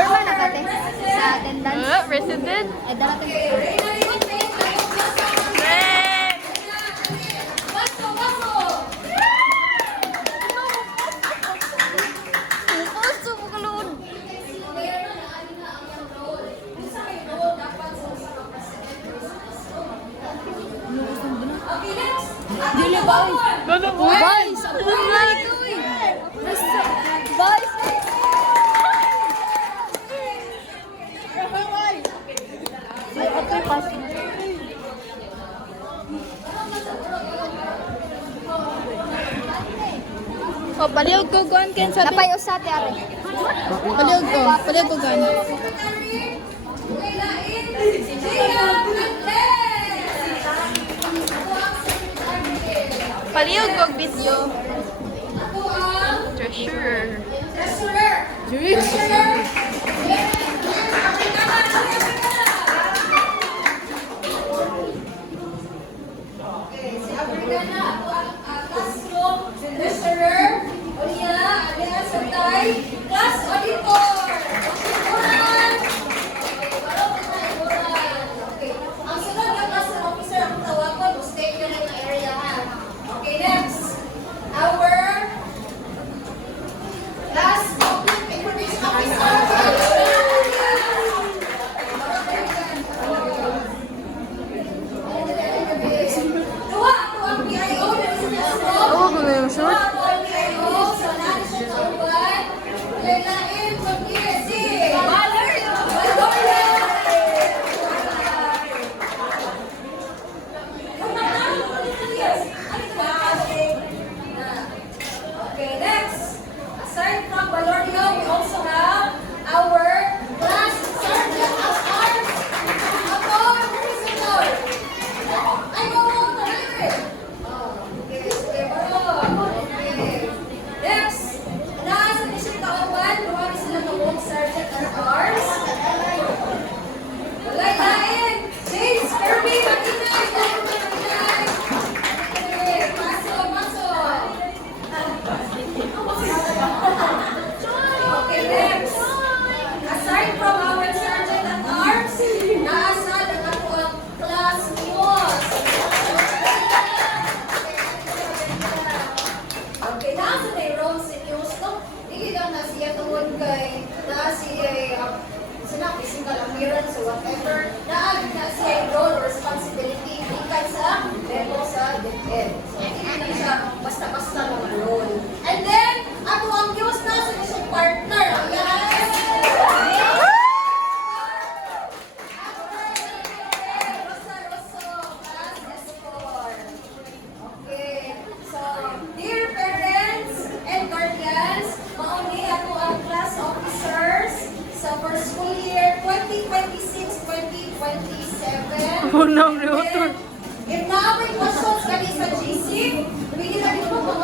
Berman na kate sa attendance. President? Ay, darating. Puso ko kalun. Dili ba? Boys! Boys! Oh, palihog ko kuan ken sabi. Napay usate ate. Palihog ko kuan. Palihog ko video. Treasurer. Class auditor. Okay. Ang sunod na class officer ang tawagan, stay ka lang ng area ha. Okay, next. Our class information officer. Tuwa ako ang PIO. Oo, kung na yung short. Okay, next. Aside from Valordio, we also have our class sergeant of arms. Ator, where is Ator? Ay, go, Ator. Okay, sige, baro. Okay. Next. Nasa mission kauban, luwag sila ng sergeant of arms. Walay lain. James Kirby, Matinay. Okay, masok, masok. Okay, next. Aside from our sergeant at arms, nasa ang akong class news. Okay, nasa na yung role si news, no? Hindi lang na siya tungkol kay nasa sila physical appearance or whatever. Naagin na siya yung role or responsibility ikan sa level sa DepEd. So, hindi na siya basta-basta lang ang role. And then, ako ang news na sa isang partner. Yes! Okay, so, dear parents and guardians, mauni ako ang class officers sa first school year 2026-2027. Unang reotor. If na may questions kami sa GC, pwede na dito po